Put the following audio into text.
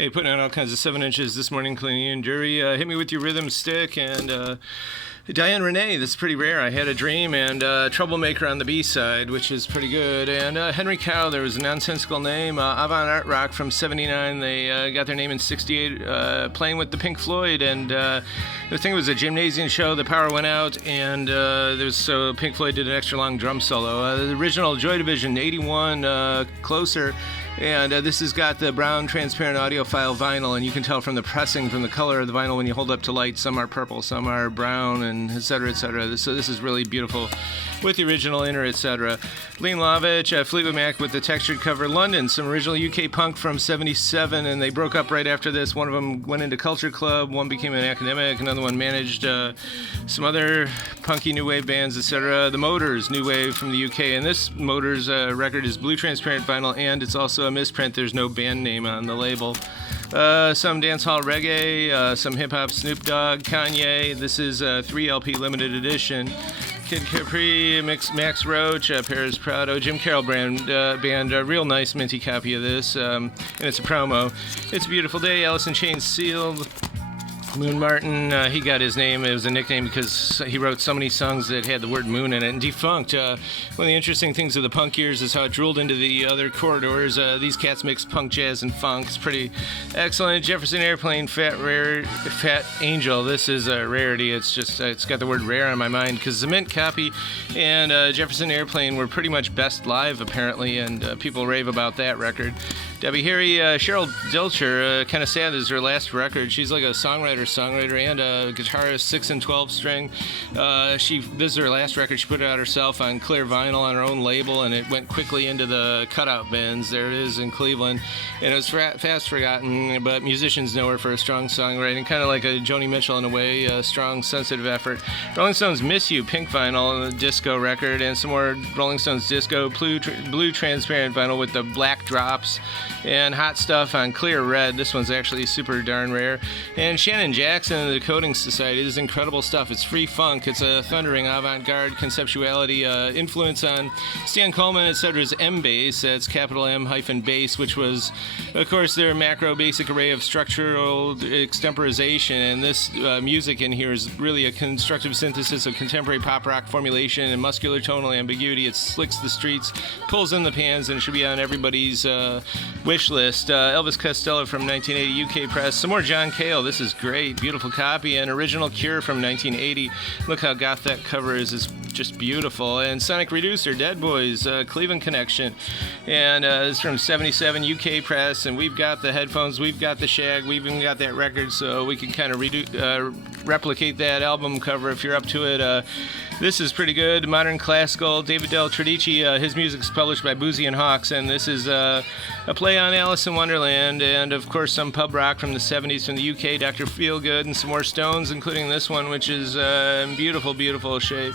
Hey, putting out all kinds of 7 inches this morning, cleaning and jury. Hit me with your rhythm stick. And Diane Renee, this is pretty rare. I Had a Dream, and Troublemaker on the B-side, which is pretty good. And Henry Cow, there was a nonsensical name. Avant Art Rock from 79. They got their name in 68, playing with the Pink Floyd. And the thing was a gymnasium show. The power went out, and so Pink Floyd did an extra long drum solo. The original Joy Division, 81, Closer. And this has got the brown transparent audiophile vinyl, and you can tell from the pressing, from the color of the vinyl when you hold up to light. Some are purple, some are brown, and et cetera, et cetera. So this is really beautiful with the original inner, et cetera. Lean Lovitch, Fleetwood Mac with the textured cover. London, some original UK punk from 77, and they broke up right after this. One of them went into Culture Club, one became an academic, another one managed some other punky new wave bands, et cetera. The Motors, new wave from the UK, and this Motors record is blue transparent vinyl, and it's also a misprint. There's no band name on the label. Some dancehall reggae, some hip-hop Snoop Dogg, Kanye. This is a 3 LP limited edition. Kid Capri, Max Roach, Paris Prado, Jim Carroll band, a real nice minty copy of this, and it's a promo. It's a Beautiful Day, Alice in Chains sealed. Moon Martin, he got his name, it was a nickname because he wrote so many songs that had the word moon in it. And Defunct, one of the interesting things of the punk years is how it drooled into the other corridors. These cats mix punk, jazz, and funk. It's pretty excellent. Jefferson Airplane, Fat Angel, this is a rarity. It's got the word rare on my mind because the Mint copy and Jefferson Airplane were pretty much best live apparently, and people rave about that record. Debbie Harry, Cheryl Dilcher, kind of sad this is her last record. She's like a songwriter and a guitarist, 6 and 12 string. This is her last record. She put it out herself on clear vinyl on her own label, and it went quickly into the cutout bins. There it is in Cleveland, and it was fast forgotten, but musicians know her for a strong songwriting, kind of like a Joni Mitchell in a way, a strong, sensitive effort. Rolling Stones Miss You, pink vinyl, a disco record, and some more Rolling Stones disco, blue transparent vinyl with the black drops, and Hot Stuff on clear red. This one's actually super darn rare. And Shannon Jackson and the Coding Society. This is incredible stuff. It's free funk. It's a thundering avant-garde conceptuality, influence on Stan Coleman, etc.'s M-Bass. That's capital M-bass, which was, of course, their macro basic array of structural extemporization. And this music in here is really a constructive synthesis of contemporary pop rock formulation and muscular tonal ambiguity. It slicks the streets, pulls in the pans, and it should be on everybody's wish list. Elvis Costello from 1980 UK press. Some more John Cale. This is great. Beautiful copy. And Original Cure from 1980. Look how goth that cover is. It's just beautiful. And Sonic Reducer, Dead Boys, Cleveland Connection. And this is from 77 UK press. And we've got the headphones. We've got the shag. We've even got that record. So we can kind of replicate that album cover if you're up to it. This is pretty good. Modern classical. David Del Tredici, his music is published by Boozy and Hawks, and this is a play on Alice in Wonderland, and of course some pub rock from the 70s from the UK, Dr. Feelgood, and some more Stones, including this one, which is in beautiful, beautiful shape.